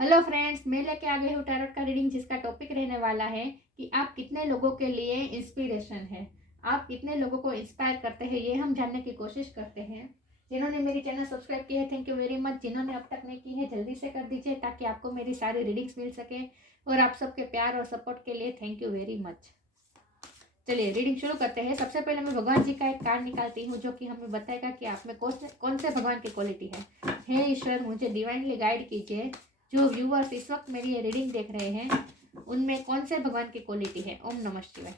Hello friends, मैं लेके आ गई हूँ टैरोट का रीडिंग, जिसका टॉपिक रहने वाला है कि आप कितने लोगों के लिए इंस्पिरेशन है। आप कितने लोगों को इंस्पायर करते हैं, ये हम जानने की कोशिश करते हैं। जिन्होंने मेरी चैनल सब्सक्राइब की है, थैंक यू वेरी मच। जिन्होंने अब तक नहीं की है, जल्दी से कर दीजिए ताकि आपको मेरी सारी रीडिंग्स मिल सके। और आप सबके प्यार और सपोर्ट के लिए थैंक यू वेरी मच। चलिए रीडिंग शुरू करते हैं। सबसे पहले मैं भगवान जी का एक कार्ड निकालती हूँ, जो कि हमें बताएगा कि आप में कौन से भगवान की क्वालिटी है। हे ईश्वर, मुझे डिवाइनली गाइड कीजिए। जो व्यूअर्स इस वक्त मेरी ये रीडिंग देख रहे हैं, उनमें कौन से भगवान की क्वालिटी है। ओम नमः शिवाय।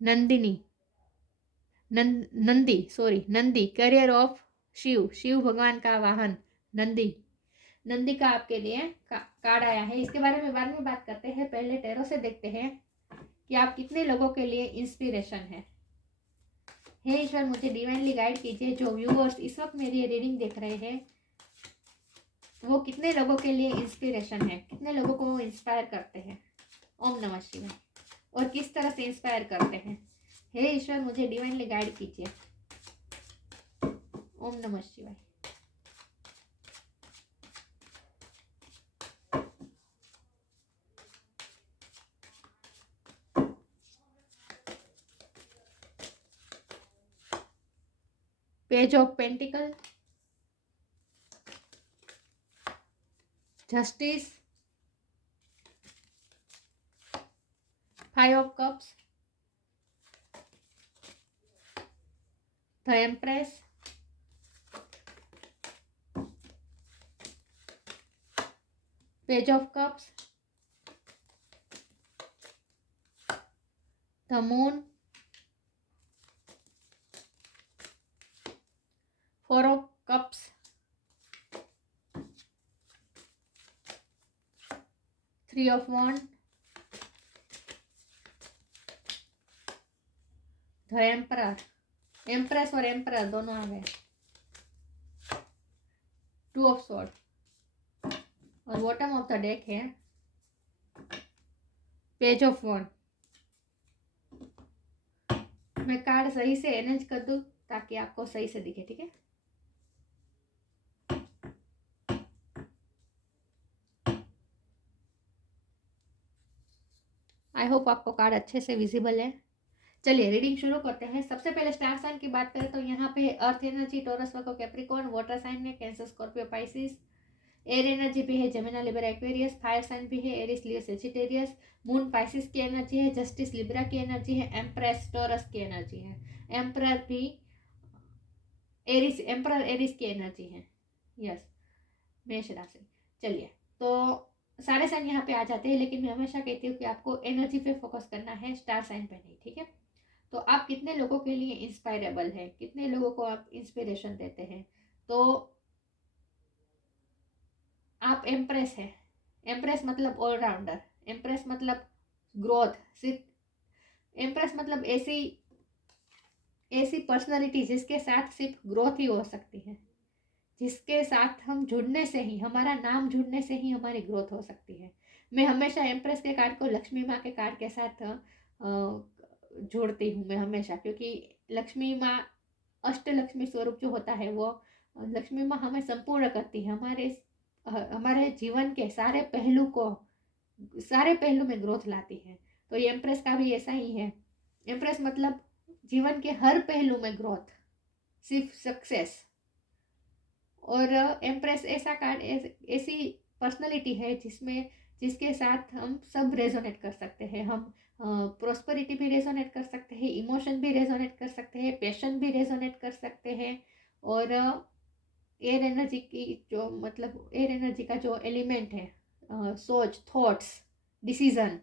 Nandini, Nandi carrier of Shiv. शिव भगवान का वाहन नंदी। नंदी का आपके लिए कार्ड आया है। इसके बारे में बाद में बात करते हैं, पहले टैरो से देखते हैं कि आप कितने लोगों के लिए इंस्पिरेशन है। हे ईश्वर, मुझे डिवाइनली गाइड कीजिए। जो व्यूअर्स इस वक्त मेरी रीडिंग देख रहे हैं, वो कितने लोगों के लिए इंस्पिरेशन है, कितने लोगों को वो इंस्पायर करते हैं। ओम नमः शिवाय। और किस तरह से इंस्पायर करते हैं। हे ईश्वर, मुझे डिवाइनली गाइड कीजिए। ओम नमः शिवाय। Page of pentacle, justice, 5 of cups, the empress, page of cups, the moon, 4 of cups, 3 of wand, the emperor. Empress और एम्परर दोनों आ गए। 2 ऑफ स्वॉर्ड। और बॉटम ऑफ द डेक है पेज ऑफ वॉन्ड। मैं कार्ड सही से arrange कर दूं ताकि आपको सही से दिखे, ठीक है। आई होप आपको कार्ड अच्छे से विजिबल है। चलिए रीडिंग शुरू करते हैं। सबसे पहले स्टार साइन की बात करें तो यहाँ पे earth energy Taurus Virgo Capricorn, water sign में cancer Scorpio Pisces, air energy भी है Gemini Libra Aquarius, fire sign भी है Aries Leo Sagittarius, moon Pisces की एनर्जी है, जस्टिस लिब्रा की एनर्जी है, एम्प्रेस टॉरस की एनर्जी है, एम्परर भी एरिस, एम्परर एरिस की एनर्जी है। यस, मेष राशि। चलिए, तो सारे साइन यहाँ पे आ जाते हैं, लेकिन मैं हमेशा कहती हूँ कि आपको एनर्जी पे फोकस करना है, स्टार साइन पे नहीं, ठीक है। तो आप कितने लोगों के लिए इंस्पायरेबल है, कितने लोगों को आप इंस्पिरेशन देते हैं। तो आप एम्प्रेस है। एम्प्रेस मतलब ऑलराउंडर, एम्प्रेस मतलब ग्रोथ। सिर्फ एम्प्रेस मतलब ऐसी ऐसी पर्सनालिटी जिसके साथ सिर्फ ग्रोथ ही हो सकती है, जिसके साथ हम जुड़ने से ही, हमारा नाम जुड़ने से ही हमारी ग्रोथ हो सकती है। मैं हमेशा एम्प्रेस के कार्ड को लक्ष्मी माँ के कार्ड के साथ जोड़ती हूँ मैं हमेशा, क्योंकि लक्ष्मी माँ, अष्टलक्ष्मी स्वरूप जो होता है, वो लक्ष्मी माँ हमें संपूर्ण करती है। हमारे जीवन के सारे पहलू में ग्रोथ लाती है। तो ये एम्प्रेस का भी ऐसा ही है। एम्प्रेस मतलब जीवन के हर पहलू में ग्रोथ, सिर्फ सक्सेस। और एम्प्रेस ऐसा कार्ड, ऐसी पर्सनालिटी है जिसके साथ हम सब रेजोनेट कर सकते हैं। हम प्रोस्पेरिटी भी रेजोनेट कर सकते हैं, इमोशन भी रेजोनेट कर सकते हैं, पैशन भी रेजोनेट कर सकते हैं। और एयर एनर्जी की जो, मतलब एयर एनर्जी का जो एलिमेंट है, सोच, थॉट्स, डिसीजन,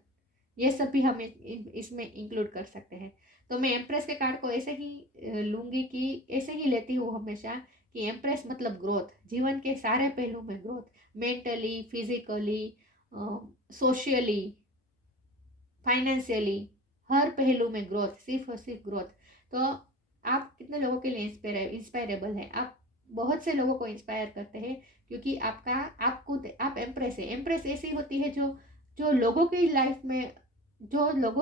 ये सब भी हम इसमें इंक्लूड कर सकते हैं। तो मैं एम्प्रेस के कार्ड को ऐसे ही लूँगी, कि ऐसे ही लेती हूँ हमेशा, कि एम्प्रेस मतलब ग्रोथ, जीवन के सारे पहलू में growth, mentally, physically, socially, financially, हर पहलू में ग्रोथ, सिर्फ और सिर्फ ग्रोथ। तो आप कितने लोगों के लिए इंस्पायरेबल है। आप बहुत से लोगों को इंस्पायर करते हैं, क्योंकि आप एम्प्रेस है। एम्प्रेस ऐसी होती है जो जो लोगों की लाइफ में, जो लोग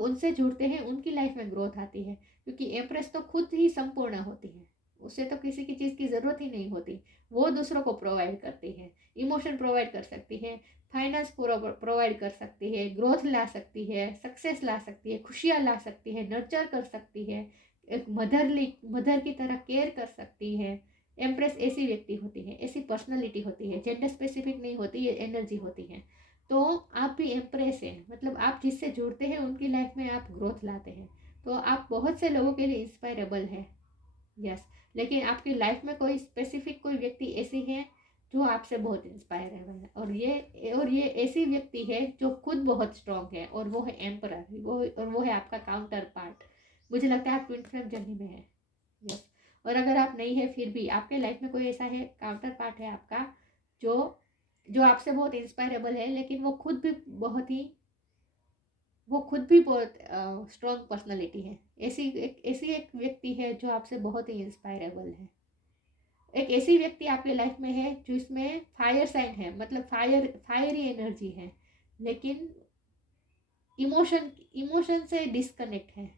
उनसे जुड़ते हैं उनकी लाइफ में ग्रोथ आती है, क्योंकि एम्प्रेस तो खुद ही संपूर्ण होती है, उसे तो किसी की चीज़ की ज़रूरत ही नहीं होती। वो दूसरों को प्रोवाइड करती है, इमोशन प्रोवाइड कर सकती है, फाइनेंस प्रोवाइड कर सकती है, ग्रोथ ला सकती है, सक्सेस ला सकती है, खुशियाँ ला सकती है, नर्चर कर सकती है, एक मदर की तरह केयर कर सकती है। एम्प्रेस ऐसी व्यक्ति होती है, ऐसी पर्सनालिटी होती है, जेंडर स्पेसिफिक नहीं होती, ये एनर्जी होती है। तो आप भी एम्प्रेस हैं, मतलब आप जिससे जुड़ते हैं उनकी लाइफ में आप ग्रोथ लाते हैं। तो आप बहुत से लोगों के लिए इंस्पायरेबल है। यस। लेकिन आपकी लाइफ में कोई स्पेसिफिक कोई व्यक्ति ऐसी है जो आपसे बहुत इंस्पायरेबल है, और ये ऐसी व्यक्ति है जो खुद बहुत स्ट्रांग है, और वो है एम्परर, वो है आपका काउंटर पार्ट। मुझे लगता है आप ट्विन फ्लेम जर्नी में है। यस। और अगर आप नहीं है, फिर भी आपके लाइफ में कोई ऐसा है, काउंटर पार्ट है आपका, जो जो आपसे बहुत इंस्पायरेबल है, लेकिन वो खुद भी बहुत स्ट्रॉन्ग पर्सनालिटी है। ऐसी एक व्यक्ति है जो आपसे बहुत ही इंस्पायरेबल है। एक ऐसी व्यक्ति आपके लाइफ में है जो इसमें फायर साइन है, मतलब फायरी एनर्जी है, लेकिन इमोशन इमोशन से डिस्कनेक्ट है।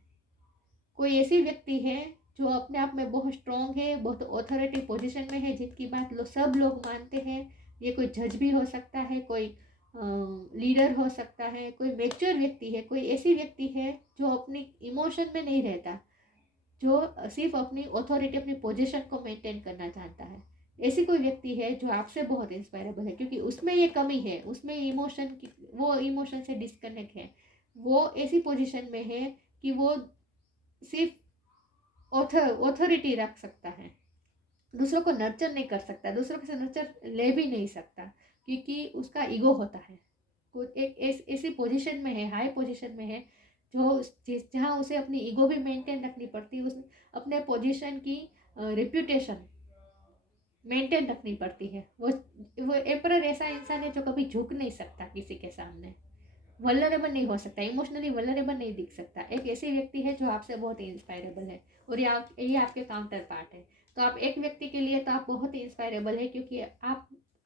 कोई ऐसी व्यक्ति है जो अपने आप में बहुत स्ट्रांग है, बहुत ऑथोरिटी पोजीशन में है, जिनकी बात सब लोग मानते हैं। ये कोई जज भी हो सकता है, कोई लीडर हो सकता है, कोई मैच्योर व्यक्ति है, कोई ऐसी व्यक्ति है जो अपनी इमोशन में नहीं रहता, जो सिर्फ अपनी ऑथोरिटी, अपनी पोजीशन को मेंटेन करना चाहता है। ऐसी कोई व्यक्ति है जो आपसे बहुत इंस्पायरेबल है, क्योंकि उसमें ये कमी है, उसमें इमोशन की, वो इमोशन से डिस्कनेक्ट है। वो ऐसी पोजीशन में है कि वो सिर्फ ऑथोरिटी रख सकता है, दूसरों को नर्चर नहीं कर सकता, दूसरों से नर्चर ले भी नहीं सकता, क्योंकि उसका ईगो होता है। एक ऐसी पोजीशन में है, हाई पोजीशन में है, जो जहाँ उसे अपनी ईगो भी मेंटेन रखनी पड़ती है, उस अपने पोजीशन की रेप्यूटेशन मेंटेन रखनी पड़ती है। वो एम्परर ऐसा इंसान है जो कभी झुक नहीं सकता किसी के सामने, वल्नरेबल नहीं हो सकता, इमोशनली वल्नरेबल नहीं दिख सकता। एक ऐसे व्यक्ति है जो आपसे बहुत ही इंस्पायरेबल है, और ये आपके काउंटर पार्ट है। तो आप एक व्यक्ति के लिए तो आप बहुत ही इंस्पायरेबल है, क्योंकि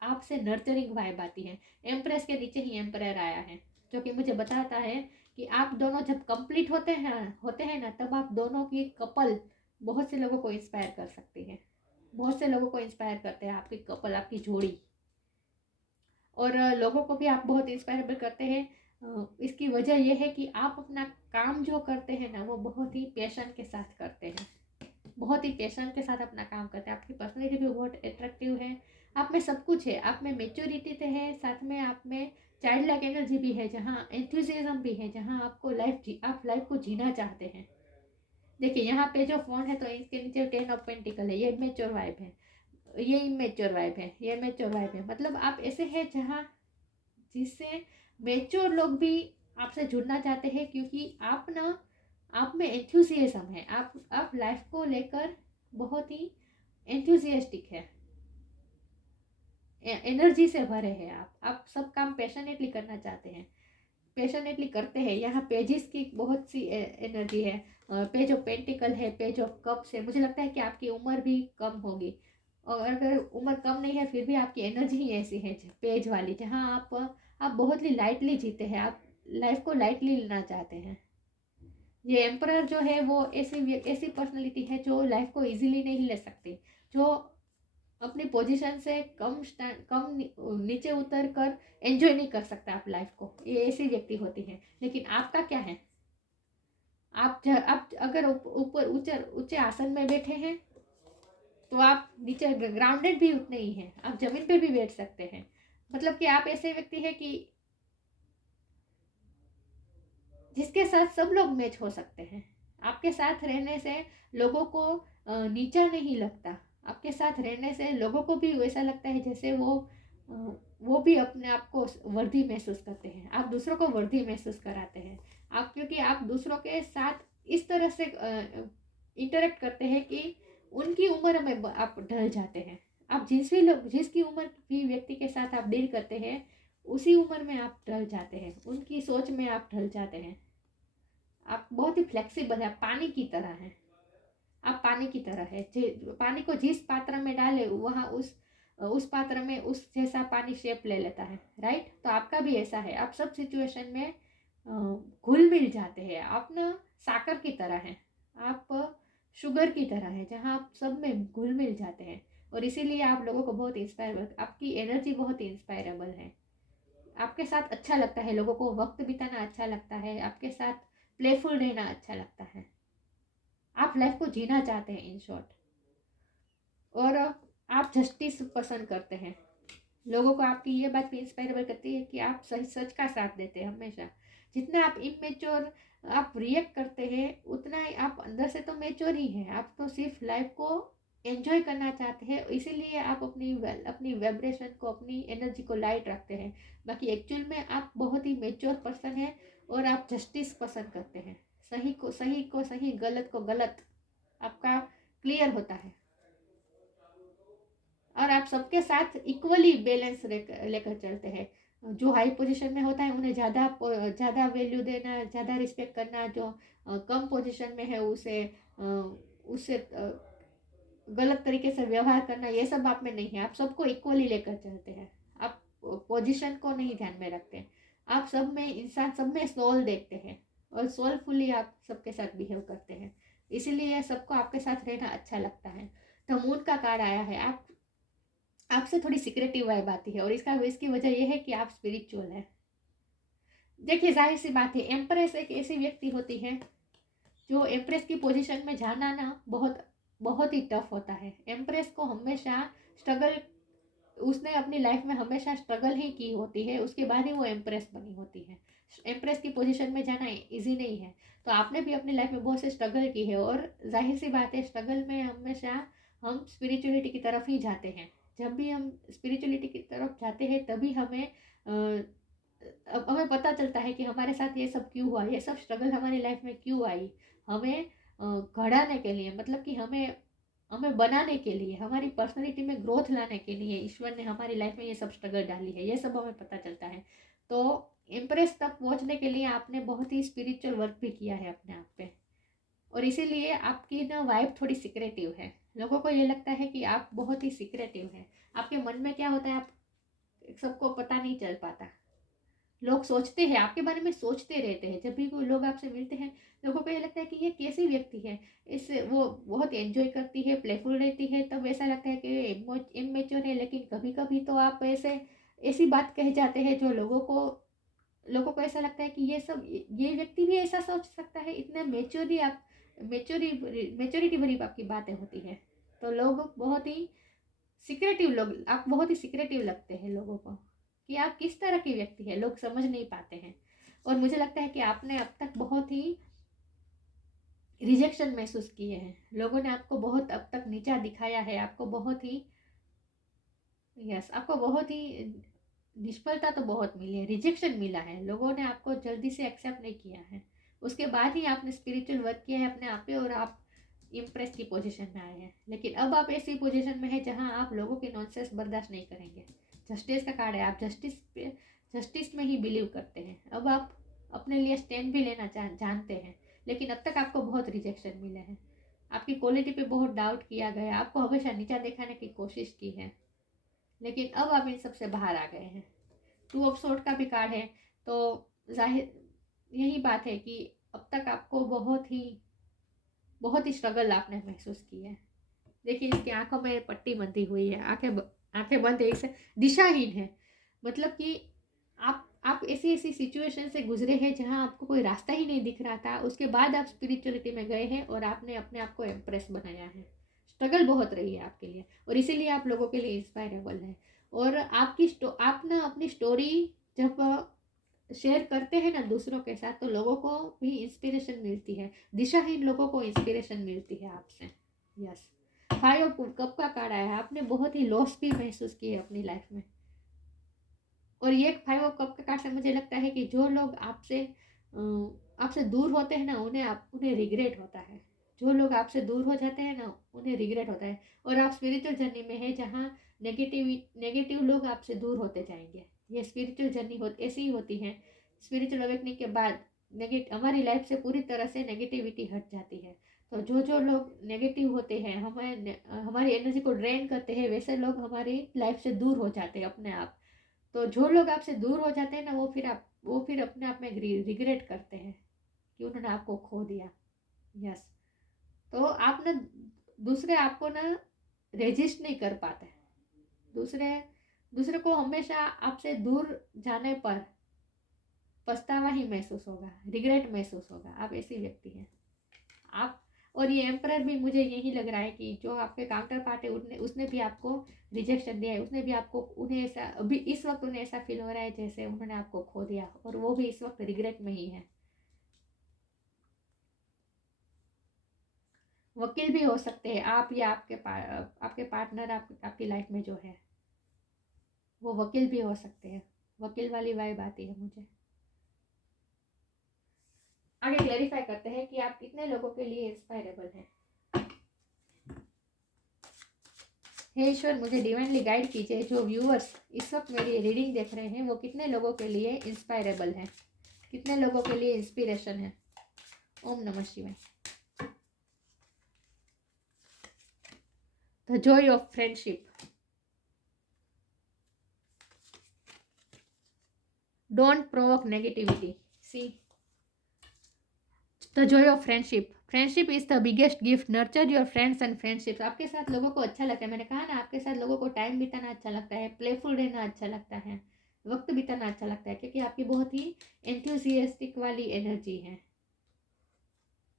आपसे नर्चरिंग वाइब आती है। एम्प्रेस के नीचे ही एम्परर आया है, जो कि मुझे बताता है कि आप दोनों जब कंप्लीट होते हैं ना, तब आप दोनों की कपल बहुत से लोगों को इंस्पायर कर सकती है। बहुत से लोगों को इंस्पायर करते हैं आपकी कपल, आपकी जोड़ी, और लोगों को भी आप बहुत इंस्पायरेबल करते हैं। इसकी वजह यह है कि आप अपना काम जो करते हैं ना, वो बहुत ही पैशन के साथ करते हैं, बहुत ही पैशन के साथ अपना काम करते हैं। आपकी पर्सनैलिटी भी बहुत अट्रैक्टिव है, आप में सब कुछ है, आप में मेच्योरिटी तो है, साथ में आप में चाइल्ड लाइक एनर्जी भी है, जहाँ एंथुजियाज्म भी है, जहाँ आप लाइफ को जीना चाहते हैं। देखिए यहाँ पे जो फोन है, तो इसके नीचे 10 ऑफ पेंटिकल है, ये मेच्योर वाइब है, ये इमेच्योर वाइब है, ये मेच्योर वाइब है। मतलब आप ऐसे हैं जहाँ जिससे मेच्योर लोग भी आपसे जुड़ना चाहते हैं, क्योंकि आप में एंथुसियाज्म है, आप लाइफ को लेकर बहुत ही एंथुसियास्टिक है, एनर्जी से भरे हैं। आप सब काम पैशनेटली करना चाहते हैं, पैशनेटली करते हैं। यहाँ पेजेस की बहुत सी एनर्जी है, पेज ऑफ पेंटिकल है, पेज ऑफ कप्स है। मुझे लगता है कि आपकी उम्र भी कम होगी, और अगर उम्र कम नहीं है फिर भी आपकी एनर्जी ही ऐसी है पेज वाली, जहाँ आप बहुत ही लाइटली जीते हैं, आप लाइफ को लाइटली लेना चाहते हैं। ये एम्परर जो है वो ऐसी पर्सनैलिटी है जो लाइफ को इजीली नहीं ले सकती, जो अपनी पोजीशन से कम नीचे उतर कर एंजॉय नहीं कर सकता आप लाइफ को, ये ऐसी व्यक्ति होती है। लेकिन आपका क्या है, आप अगर ऊपर ऊंचे आसन में बैठे हैं, तो आप नीचे ग्राउंडेड भी उतने ही हैं, आप जमीन पे भी बैठ सकते हैं। मतलब कि आप ऐसे व्यक्ति है कि जिसके साथ सब लोग मैच हो सकते हैं। आपके साथ रहने से लोगों को नीचा नहीं लगता, आपके साथ रहने से लोगों को भी वैसा लगता है जैसे वो भी अपने आप को वर्दी महसूस करते हैं, आप दूसरों को वर्दी महसूस कराते हैं। आप क्योंकि आप दूसरों के साथ इस तरह से इंटरेक्ट करते हैं कि उनकी उम्र में आप ढल जाते हैं। आप जिसकी उम्र भी व्यक्ति के साथ आप डील करते हैं, उसी उम्र में आप ढल जाते हैं, उनकी सोच में आप ढल जाते हैं। आप बहुत ही फ्लेक्सिबल है, आप पानी की तरह हैं। आप पानी की तरह है, पानी को जिस पात्र में डाले वहाँ उस पात्र में उस जैसा पानी शेप ले लेता है, राइट। तो आपका भी ऐसा है, आप सब सिचुएशन में घुल मिल जाते हैं। आप ना साकर की तरह हैं, आप शुगर की तरह है, जहाँ आप सब में घुल मिल जाते हैं। और इसीलिए आप लोगों को बहुत इंस्पायर, आपकी एनर्जी बहुत इंस्पायरेबल है। आपके साथ अच्छा लगता है, लोगों को वक्त बिताना अच्छा लगता है, आपके साथ प्लेफुल रहना अच्छा लगता है, आप लाइफ को जीना चाहते हैं इन शॉर्ट। और आप जस्टिस पसंद करते हैं। लोगों को आपकी ये बात भी इंस्पायरेबल करती है कि आप सही सच का साथ देते हैं हमेशा। जितना आप इमेच्योर आप रिएक्ट करते हैं, उतना ही आप अंदर से तो मेच्योर ही हैं। आप तो सिर्फ लाइफ को एंजॉय करना चाहते हैं, इसीलिए आप अपनी वाइब्रेशन को, अपनी एनर्जी को लाइट रखते हैं। बाकी एक्चुअल में आप बहुत ही मेच्योर पर्सन हैं और आप जस्टिस पसंद करते हैं। सही को सही, गलत को गलत आपका क्लियर होता है। और आप सबके साथ इक्वली बैलेंस लेकर चलते हैं। जो हाई पोजीशन में होता है उन्हें ज़्यादा वैल्यू देना, ज़्यादा रिस्पेक्ट करना, जो कम पोजीशन में है उससे गलत तरीके से व्यवहार करना, ये सब आप में नहीं है। आप सबको इक्वली लेकर चलते हैं, आप पोजीशन को नहीं ध्यान में रखते। आप सब में इंसान, सब में सोल देखते हैं और सोलफुली आप सबके साथ बिहेव करते हैं। इसीलिए सबको आपके साथ रहना अच्छा लगता है। तो मून का कार्ड आया है, आपसे थोड़ी सिक्रेटिव वाइब आती है और इसकी वजह यह है कि आप स्पिरिचुअल है। देखिए जाहिर सी बात है, एम्प्रेस एक ऐसी व्यक्ति होती है जो एम्प्रेस की पोजीशन में जाना ना बहुत बहुत ही टफ होता है। एम्प्रेस को हमेशा स्ट्रगल, उसने अपनी लाइफ में हमेशा स्ट्रगल ही की होती है, उसके बाद ही वो एम्प्रेस बनी होती है। एम्प्रेस की पोजीशन में जाना इजी नहीं है। तो आपने भी अपनी लाइफ में बहुत से स्ट्रगल की है और जाहिर सी बात है, स्ट्रगल में हमेशा हम स्पिरिचुअलिटी की तरफ ही जाते हैं। जब भी हम स्पिरिचुअलिटी की तरफ जाते हैं तभी हमें पता चलता है कि हमारे साथ ये सब क्यों हुआ, ये सब स्ट्रगल हमारी लाइफ में क्यों आई। हमें घड़ाने के लिए, मतलब कि हमें हमें बनाने के लिए, हमारी पर्सनैलिटी में ग्रोथ लाने के लिए ईश्वर ने हमारी लाइफ में ये सब स्ट्रगल डाली है, ये सब हमें पता चलता है। तो इम्प्रेस तक पहुंचने के लिए आपने बहुत ही स्पिरिचुअल वर्क भी किया है अपने आप पे। और इसीलिए आपकी ना वाइब थोड़ी सिक्रेटिव है। लोगों को ये लगता है कि आप बहुत ही सिक्रेटिव हैं। आपके मन में क्या होता है, आप सबको पता नहीं चल पाता। लोग सोचते हैं आपके बारे में, सोचते रहते हैं। जब भी कोई लोग आपसे मिलते हैं, लोगों को ये लगता है कि ये कैसी व्यक्ति है, इससे वो बहुत एंजॉय करती है, प्लेफुल रहती है, तब ऐसा लगता है कि इमेच्योर है। लेकिन कभी कभी तो आप ऐसी बात कह जाते हैं जो लोगों को ऐसा लगता है कि ये व्यक्ति भी ऐसा सोच सकता है। इतने मेच्योरिटी भरी आपकी बातें होती है। तो लोग बहुत ही आप बहुत ही सिक्रेटिव लगते हैं लोगों को कि आप किस तरह की व्यक्ति है, लोग समझ नहीं पाते हैं। और मुझे लगता है कि आपने अब तक बहुत ही रिजेक्शन महसूस किए हैं। लोगों ने आपको बहुत अब तक नीचा दिखाया है, आपको बहुत ही निष्फलता तो बहुत मिली है, रिजेक्शन मिला है। लोगों ने आपको जल्दी से एक्सेप्ट नहीं किया है। उसके बाद ही आपने स्पिरिचुअल वर्क किया है अपने आप पे और आप इम्प्रेस की पोजीशन में आए हैं। लेकिन अब आप ऐसी पोजीशन में है जहां आप लोगों के नॉनसेंस बर्दाश्त नहीं करेंगे। जस्टिस का कार्ड है, आप जस्टिस में ही बिलीव करते हैं। अब आप अपने लिए स्टैंड भी लेना जानते हैं। लेकिन अब तक आपको बहुत रिजेक्शन मिले हैं, आपकी क्वालिटी पे बहुत डाउट किया गया, आपको हमेशा नीचा दिखाने की कोशिश की है। लेकिन अब आप इन सब से बाहर आ गए हैं। 2 ऑफ सोर्ड का भी कार्ड है। तो जाहिर यही बात है कि अब तक आपको बहुत ही स्ट्रगल आपने महसूस की है। देखिए इसकी आंखों में पट्टी बंधी हुई है, आंखें बंद है, इसे दिशाहीन है। मतलब कि आप ऐसी ऐसी सिचुएशन से गुजरे हैं जहां आपको कोई रास्ता ही नहीं दिख रहा था। उसके बाद आप स्पिरिचुअलिटी में गए हैं और आपने अपने आप को इम्प्रेस बनाया है। स्ट्रगल बहुत रही है आपके लिए और इसीलिए आप लोगों के लिए इंस्पायरेबल है। और आप ना अपनी स्टोरी जब शेयर करते हैं ना दूसरों के साथ, तो लोगों को भी इंस्पिरेशन मिलती है, दिशाहीन लोगों को इंस्पिरेशन मिलती है आपसे। यस, 5 ऑफ कप का कार्ड आया है। आपने बहुत ही लॉस भी महसूस की है अपनी लाइफ में। और ये 5 ऑफ कप के कार्ड से मुझे लगता है कि जो लोग आपसे दूर होते हैं ना, उन्हें रिग्रेट होता है। जो लोग आपसे दूर हो जाते हैं ना, उन्हें रिग्रेट होता है। और आप स्पिरिचुअल जर्नी में है जहाँ नेगेटिव लोग आपसे दूर होते जाएंगे। ये स्पिरिचुअल जर्नी ऐसी ही होती है। स्पिरिचुअल अवेकनिंग के बाद हमारी लाइफ से पूरी तरह से नेगेटिविटी हट जाती है। तो जो जो लोग नेगेटिव होते हैं, हमारी एनर्जी को ड्रेन करते हैं, वैसे लोग हमारी लाइफ से दूर हो जाते हैं अपने आप। तो जो लोग आपसे दूर हो जाते हैं ना, वो फिर अपने आप में रिग्रेट करते हैं कि उन्होंने आपको खो दिया। यस। तो आप ना दूसरे आपको ना रेजिस्ट नहीं कर पाते। दूसरे दूसरे को हमेशा आपसे दूर जाने पर पछतावा ही महसूस होगा, रिग्रेट महसूस होगा। आप ऐसी व्यक्ति हैं आप। और ये एम्परर भी मुझे यही लग रहा है कि जो आपके काउंटर पार्ट है उसने भी आपको रिजेक्शन दिया है। उसने भी आपको, उन्हें ऐसा, अभी इस वक्त उन्हें ऐसा फील हो रहा है जैसे उन्होंने आपको खो दिया, और वो भी इस वक्त रिग्रेट में ही है। वकील भी हो सकते हैं आप, या आपके पार्टनर आपकी लाइफ में जो है वो वकील भी हो सकते हैं। वकील वाली वाइब आती है मुझे। आगे क्लैरिफाई करते हैं कि आप कितने लोगों के लिए इंस्पायरेबल हैं। हे ईश्वर, मुझे डिवाइनली गाइड कीजिए, जो व्यूअर्स इस वक्त मेरी रीडिंग देख रहे हैं वो कितने लोगों के लिए इंस्पायरेबल हैं, कितने लोगों के लिए इंस्पिरेशन है। ओम नमः शिवाय। The Joy of friendship. Don't provoke negativity. See the Joy of friendship. Friendship is the biggest gift. Nurture your friends and friendship. आपके साथ लोगों को अच्छा लगता है। मैंने कहा ना, आपके साथ लोगों को टाइम बिताना अच्छा लगता है, प्लेफुल रहना अच्छा लगता है, वक्त बिताना अच्छा लगता है, क्योंकि आपकी बहुत ही एंथुसियास्टिक वाली एनर्जी है,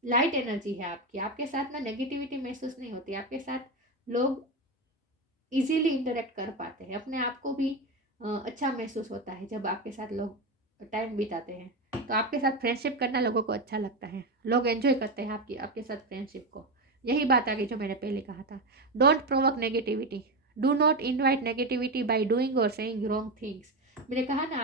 लाइट एनर्जी है आपकी। आपके साथ ना नेगेटिविटी महसूस नहीं होती। आपके साथ लोग इजीली इंटरेक्ट कर पाते हैं। अपने आप को भी अच्छा महसूस होता है जब आपके साथ लोग टाइम बिताते हैं। तो आपके साथ फ्रेंडशिप करना लोगों को अच्छा लगता है, लोग एंजॉय करते हैं आपके साथ फ्रेंडशिप को। यही बात आ गई जो मैंने पहले कहा था। Don't provoke negativity. Do not invite negativity by doing और सेइंग रॉन्ग थिंग्स। मैंने कहा ना,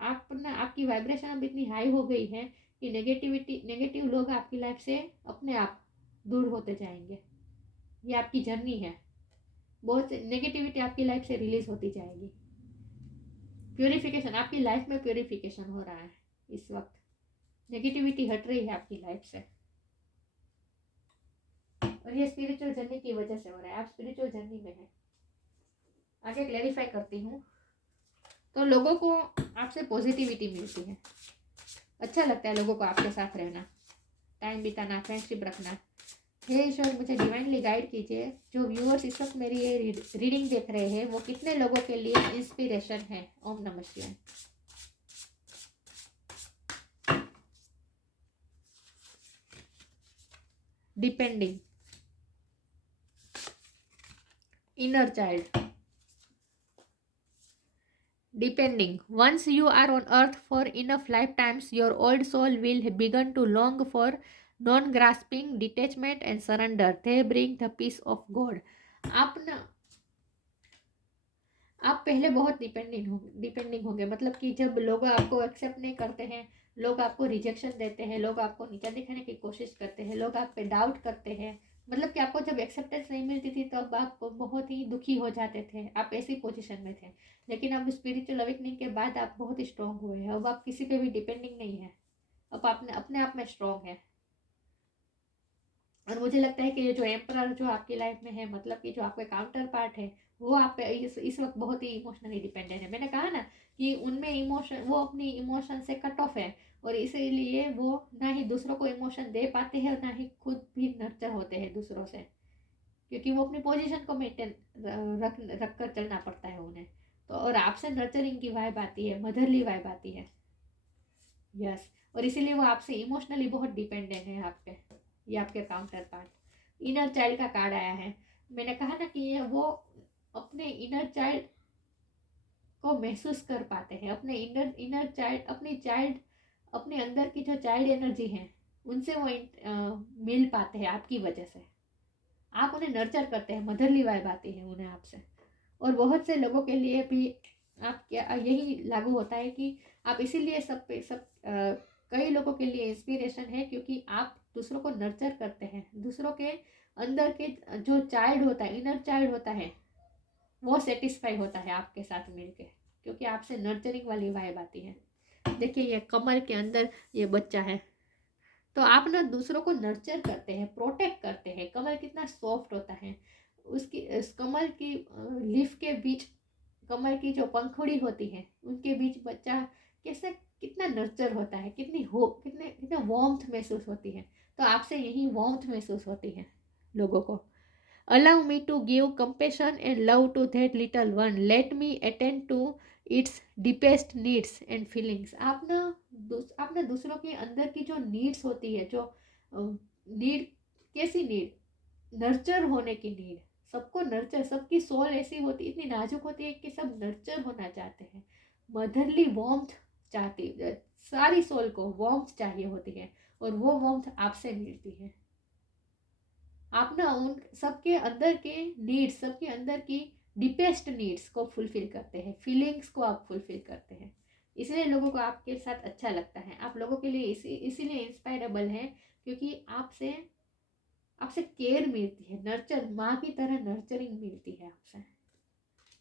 आप ना, आपकी वाइब्रेशन अब इतनी हाई हो गई है कि नेगेटिव लोग आपकी लाइफ से अपने आप दूर होते जाएंगे। ये आपकी जर्नी है। बहुत नेगेटिविटी आपकी लाइफ से रिलीज होती जाएगी। प्योरिफिकेशन, आपकी लाइफ में प्योरिफिकेशन हो रहा है इस वक्त। नेगेटिविटी हट रही है आपकी लाइफ से, और ये स्पिरिचुअल जर्नी की वजह से हो रहा है। आप स्पिरिचुअल जर्नी में है। आगे क्लैरिफाई करती हूँ। तो लोगों को आपसे पॉजिटिविटी मिलती है, अच्छा लगता है लोगों को आपके साथ रहना, टाइम बिताना, फ्रेंडशिप रखना। हे ईश्वर, मुझे डिवाइनली गाइड कीजिए, जो व्यूअर्स इस वक्त मेरी ये रीडिंग देख रहे हैं वो कितने लोगों के लिए इंस्पिरेशन है। ओम नमः शिवाय। Depending, inner child. Depending. Once you are on earth for enough lifetimes, your old soul will begin to long for non-grasping, detachment and surrender. They bring the peace of God. आप पहले बहुत depending होंगे। मतलब कि जब लोग आपको accept नहीं करते हैं, लोग आपको रिजेक्शन देते हैं, लोग आपको नीचा दिखाने की कोशिश करते हैं, लोग आप पे डाउट करते हैं, मतलब कि आपको जब एक्सेप्टेंस नहीं मिलती थी तो अब आप बहुत ही दुखी हो जाते थे, आप ऐसी पोजीशन में थे। लेकिन अब स्पिरिचुअल अवेकनिंग के बाद आप बहुत ही स्ट्रांग हुए हैं। अब आप किसी पे भी डिपेंडिंग नहीं है, अब आप अपने आप में स्ट्रांग है। और मुझे लगता है कि ये जो एम्परर जो आपकी लाइफ में है, मतलब कि जो आपके काउंटर पार्ट है, वो आप पे इस वक्त बहुत ही इमोशनली डिपेंडेंट है। मैंने कहा ना कि उनमें इमोशन, वो अपनी इमोशन से कट ऑफ है, और इसीलिए वो ना ही दूसरों को इमोशन दे पाते हैं और ना ही खुद भी नर्चर होते हैं दूसरों से, क्योंकि वो अपनी पोजीशन को मेंटेन रख कर चलना पड़ता है उन्हें। तो और आपसे नर्चरिंग की वाइब आती है, मदरली वाइब आती है। यस। और इसीलिए वो आपसे इमोशनली बहुत डिपेंडेंट है आप पे। ये आपके काउंटर पार्ट इनर चाइल्ड का कार्ड आया है। मैंने कहा ना कि ये वो अपने इनर चाइल्ड को महसूस कर पाते हैं, अपने इनर चाइल्ड, अपने अंदर की जो चाइल्ड एनर्जी है उनसे वो मिल पाते हैं आपकी वजह से। आप उन्हें नर्चर करते हैं, मदरली वाइब आती है उन्हें आपसे। और बहुत से लोगों के लिए भी आप क्या यही लागू होता है कि आप इसीलिए कई लोगों के लिए इंस्पिरेशन है, क्योंकि आप दूसरों को नर्चर करते हैं। दूसरों के अंदर के जो चाइल्ड होता है, इनर चाइल्ड होता है, वो सेटिस्फाई होता है आपके साथ मिलके, क्योंकि आपसे नर्चरिंग वाली वाइब आती है। देखिए, ये कमर के अंदर ये बच्चा है, तो आप ना दूसरों को नर्चर करते हैं, प्रोटेक्ट करते हैं। कमल कितना सॉफ्ट होता है, उसकी इस कमल की लीफ के बीच, कमल की जो पंखुड़ी होती है उनके बीच बच्चा कैसे, कितना नर्चर होता है, कितने वार्मथ महसूस होती है। तो आपसे यही वार्मथ महसूस होती है लोगों को। Allow me to give compassion and love to that little one, let me attend to its deepest needs and feelings. आप ना दूसरों के अंदर की जो नीड्स होती है, जो नीड, कैसी नीड, नर्चर होने की नीड। सबको नर्चर, सबकी सोल ऐसी होती, इतनी नाजुक होती है कि सब नर्चर होना चाहते हैं, मदरली वार्मथ चाहती, सारी सोल को वार्मथ चाहिए होती है, और वो वार्मथ आपसे मिलती है। आप ना उन सबके अंदर के नीड्स, सबके अंदर की डीपेस्ट नीड्स को फुलफिल करते हैं, फीलिंग्स को आप फुलफिल करते हैं। इसलिए लोगों को आपके साथ अच्छा लगता है, आप लोगों के लिए इसीलिए इंस्पायरेबल है, क्योंकि आपसे आपसे केयर मिलती है, नर्चर, माँ की तरह नर्चरिंग मिलती है आपसे।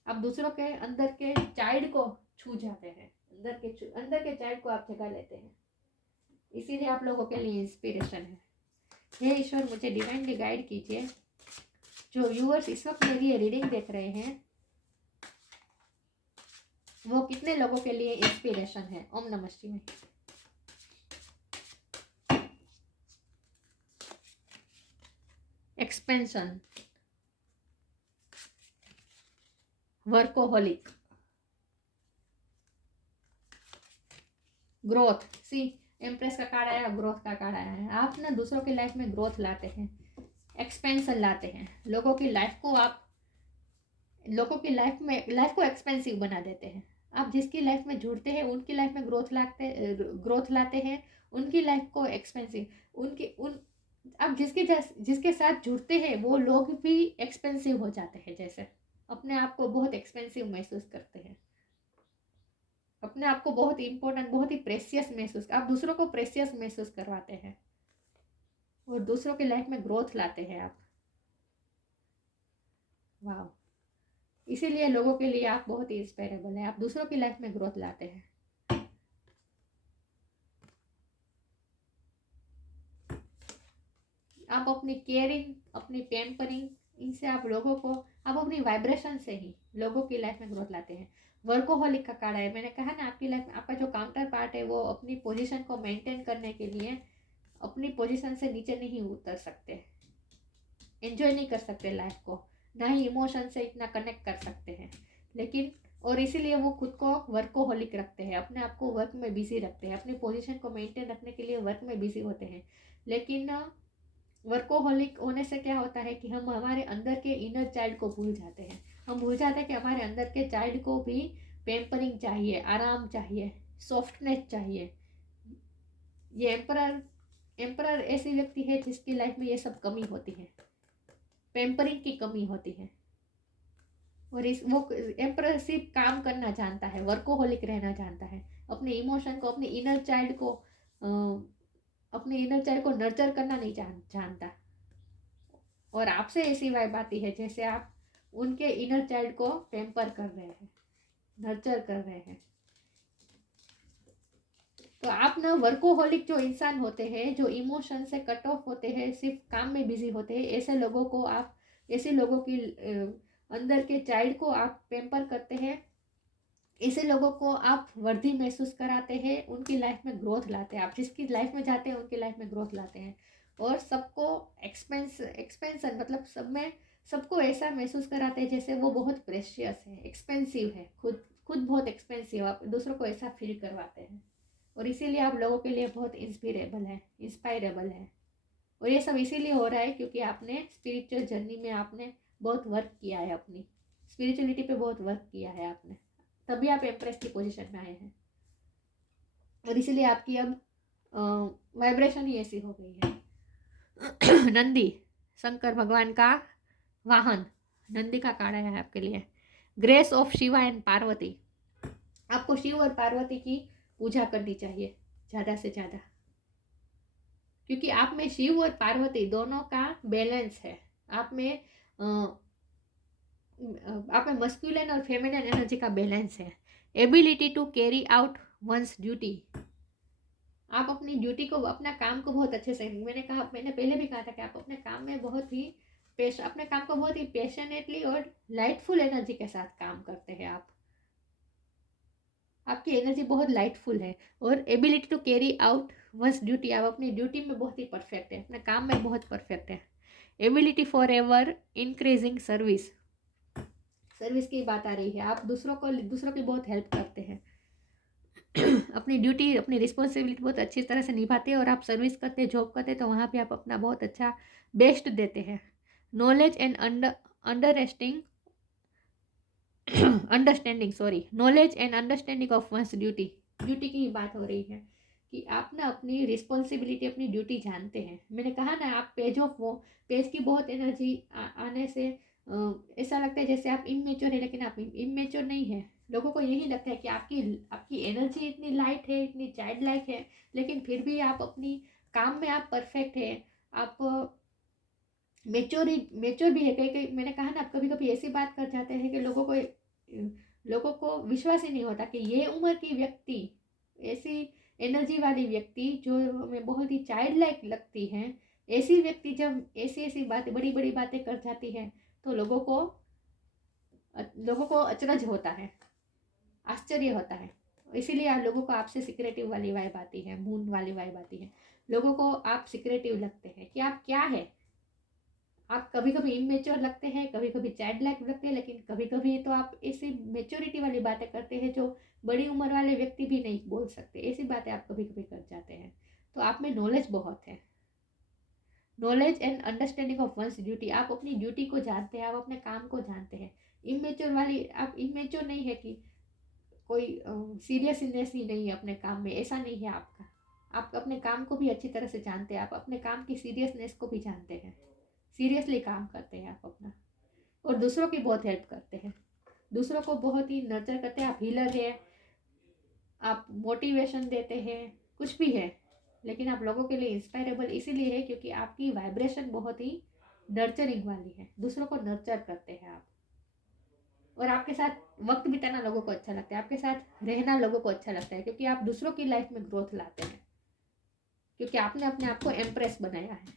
आप दूसरों के अंदर के चाइल्ड को छू जाते हैं, अंदर के चाइल्ड को आप जगा लेते हैं। इसीलिए आप लोगों के लिए इंस्पिरेशन है। हे ईश्वर, मुझे डिवाइनली गाइड कीजिए। जो व्यूअर्स इस वक्त मेरी ये रीडिंग देख रहे हैं, वो कितने लोगों के लिए इंस्पिरेशन है। ओम नमः शिवाय। Expansion, workaholic, growth. See, empress का कार्ड आया, ग्रोथ का कार्ड आया है। आप ना दूसरों की लाइफ में ग्रोथ लाते हैं, एक्सपेंशन लाते हैं, लोगों की लाइफ को एक्सपेंसिव बना देते हैं। आप जिसकी लाइफ में जुड़ते हैं उनकी लाइफ में ग्रोथ लाते हैं, उनकी लाइफ को एक्सपेंसिव, आप जिसके साथ जुड़ते हैं वो लोग भी एक्सपेंसिव हो जाते हैं, जैसे अपने आप को बहुत एक्सपेंसिव महसूस करते हैं, अपने आप को बहुत इंपॉर्टेंट, बहुत ही प्रेशियस महसूस, आप दूसरों को प्रेशियस महसूस करवाते हैं और दूसरों की लाइफ में ग्रोथ लाते हैं आप। वाह, इसीलिए लोगों के लिए आप बहुत ही इंस्पायरेबल हैं, आप दूसरों की लाइफ में ग्रोथ लाते हैं। आप अपनी केयरिंग, अपनी पैम्परिंग, इनसे आप लोगों को, आप अपनी वाइब्रेशन से ही लोगों की लाइफ में ग्रोथ लाते हैं। वर्कोहोलिक का कार्ड है, मैंने कहा ना, आपकी लाइफ में आपका जो काउंटर पार्ट है वो अपनी पोजीशन को मेंटेन करने के लिए अपनी पोजीशन से नीचे नहीं उतर सकते, एंजॉय नहीं कर सकते लाइफ को, ना ही इमोशन से इतना कनेक्ट कर सकते हैं। लेकिन और इसीलिए वो खुद को वर्कोहोलिक रखते हैं, अपने आप को वर्क में बिजी रखते हैं, अपनी पोजीशन को मेंटेन रखने के लिए वर्क में बिजी होते हैं। लेकिन वर्कोहोलिक होने से क्या होता है कि हम हमारे अंदर के इनर चाइल्ड को भूल जाते हैं। हम भूल जाते हैं कि हमारे अंदर के चाइल्ड को भी पेम्परिंग चाहिए, आराम चाहिए, सॉफ्टनेस चाहिए। ये एम्परर ऐसी व्यक्ति है जिसकी लाइफ में ये सब कमी होती है, पेम्परिंग की कमी होती है। और वो एम्परर सिर्फ काम करना जानता है, वर्कोहोलिक रहना जानता है, अपने इमोशन को, अपने इनर चाइल्ड को नर्चर करना नहीं जानता। और आपसे ऐसी वाइब आती है जैसे आप उनके इनर चाइल्ड को पेम्पर कर रहे हैं, नर्चर कर रहे हैं। तो आप ना वर्कोहोलिक जो इंसान होते हैं, जो इमोशन से कट ऑफ होते हैं, सिर्फ काम में बिजी होते हैं, ऐसे लोगों की अंदर के चाइल्ड को आप पेम्पर करते हैं, ऐसे लोगों को आप वर्दी महसूस कराते हैं, उनकी लाइफ में ग्रोथ लाते हैं। आप जिसकी लाइफ में जाते हैं उनकी लाइफ में ग्रोथ लाते हैं। और सबको एक्सपेंशन मतलब सबको ऐसा महसूस कराते हैं जैसे वो बहुत प्रेशियस है, एक्सपेंसिव है, खुद बहुत एक्सपेंसिव, आप दूसरों को ऐसा फील करवाते हैं। और इसीलिए आप लोगों के लिए बहुत इंस्पायरेबल है। और ये सब इसीलिए हो रहा है क्योंकि आपने स्पिरिचुअल जर्नी में आपने बहुत वर्क किया है, अपनी स्पिरिचुअलिटी पे बहुत वर्क किया है आपने, तभी आप एम्प्रेस की पोजीशन में आए हैं। और इसीलिए आपकी अब वाइब्रेशन ही ऐसी हो गई है। नंदी, शंकर भगवान का वाहन, नंदी का कार्ड आया है आपके लिए। Grace of Shiva and Parvati. आपको शिव और पार्वती की पूजा करनी चाहिए ज़्यादा से ज़्यादा, क्योंकि आप में शिव और पार्वती दोनों का बैलेंस है। आप में मस्कुलिन और फेमिनिन एनर्जी का बैलेंस है। Ability to carry out one's duty, आप अपनी ड्यूटी को, अपना काम को बहुत अच्छे से, मैंने पहले भी कहा था कि आप अपने काम में बहुत ही अपने काम को बहुत ही पैशनेटली और लाइटफुल एनर्जी के साथ काम करते हैं आप। आपकी एनर्जी बहुत लाइटफुल है। और ability to carry out one's duty, आप अपनी ड्यूटी में बहुत ही परफेक्ट है, अपने काम में बहुत परफेक्ट है। Ability for ever increasing service, service की बात आ रही है। आप दूसरों की बहुत हेल्प करते हैं अपनी ड्यूटी, अपनी रिस्पॉन्सिबिलिटी बहुत अच्छी तरह से निभाते हैं, और आप सर्विस करते हैं, जॉब करते हैं, तो वहाँ पे आप अपना बहुत अच्छा बेस्ट देते हैं। Knowledge and knowledge and understanding of once duty, duty की ही बात हो रही है कि आप ना अपनी रिस्पॉन्सिबिलिटी, अपनी ड्यूटी जानते हैं। मैंने कहा ना, आप पेज की बहुत एनर्जी आने से ऐसा लगता है जैसे आप इमेच्योर है, लेकिन आप इमेच्योर नहीं है। लोगों को यही लगता है कि आपकी एनर्जी इतनी लाइट है, इतनी चाइल्ड लाइक है, लेकिन फिर भी आप अपनी काम में आप परफेक्ट है, आप मेच्योर भी है। कई कई मैंने कहा ना, आप कभी कभी ऐसी बात कर जाते हैं कि लोगों को विश्वास ही नहीं होता कि ये उम्र की व्यक्ति, ऐसी एनर्जी वाली व्यक्ति जो हमें बहुत ही चाइल्ड लाइक लगती हैं, ऐसी व्यक्ति जब ऐसी ऐसी बातें, बड़ी बड़ी बातें कर जाती है, तो लोगों को अचरज होता है, आश्चर्य होता है। इसीलिए लोगों को आपसे सिक्रेटिव वाली वाइब आती है, मून वाली वाइब आती है। लोगों को आप सिक्रेटिव लगते हैं कि आप क्या है। आप कभी कभी इमेच्योर लगते हैं, कभी कभी चाइल्ड लाइक लगते हैं, लेकिन कभी कभी तो आप ऐसी मेच्योरिटी वाली बातें करते हैं जो बड़ी उम्र वाले व्यक्ति भी नहीं बोल सकते। ऐसी बातें आप कभी कभी कर जाते हैं। तो आप में नॉलेज बहुत है। Knowledge and understanding of once duty, आप अपनी ड्यूटी को जानते हैं, आप अपने काम को जानते हैं। आप इमेच्योर नहीं है कि कोई सीरियसनेस ही नहीं है अपने काम में, ऐसा नहीं है आपका। आप अपने काम को भी अच्छी तरह से जानते हैं, आप अपने काम की सीरियसनेस को भी जानते हैं, सीरियसली काम करते हैं आप अपना। और दूसरों की बहुत हेल्प करते हैं, दूसरों को बहुत ही नर्चर करते हैं। आप हीलर है, आप मोटिवेशन देते हैं, कुछ भी है, लेकिन आप लोगों के लिए इंस्पायरेबल इसीलिए है क्योंकि आपकी वाइब्रेशन बहुत ही नर्चरिंग वाली है, दूसरों को नर्चर करते हैं आप। और आपके साथ वक्त बिताना लोगों को अच्छा लगता है, आपके साथ रहना लोगों को अच्छा लगता है, क्योंकि आप दूसरों की लाइफ में ग्रोथ लाते हैं, क्योंकि आपने अपने आप को एम्प्रेस बनाया है।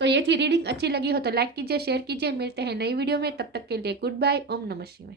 तो ये थी रीडिंग। अच्छी लगी हो तो लाइक कीजिए, शेयर कीजिए। मिलते हैं नई वीडियो में, तब तक के लिए गुड बाय। ओम नमः शिवाय।